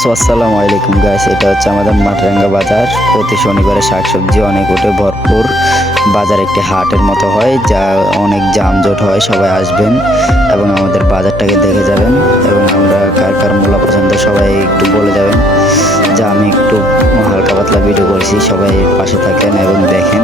So আসসালামু আলাইকুম guys, এটা হচ্ছে আমাদের মাঠরাঙ্গা বাজার। প্রতি শনিবারে শাকসবজি অনেক উঠে ভরপুর। বাজার একটি হাটের মতো হয়, যা অনেক যানজট হয়। সবাই আসবেন এবং আমাদের বাজারটাকে দেখে যাবেন, এবং আমরা কার কার মূলা পছন্দ সবাই একটু বলে যাবেন। যা আমি একটু হালকা পাতলা ভিডিও করেছি, সবাই পাশে থাকেন এবং দেখেন।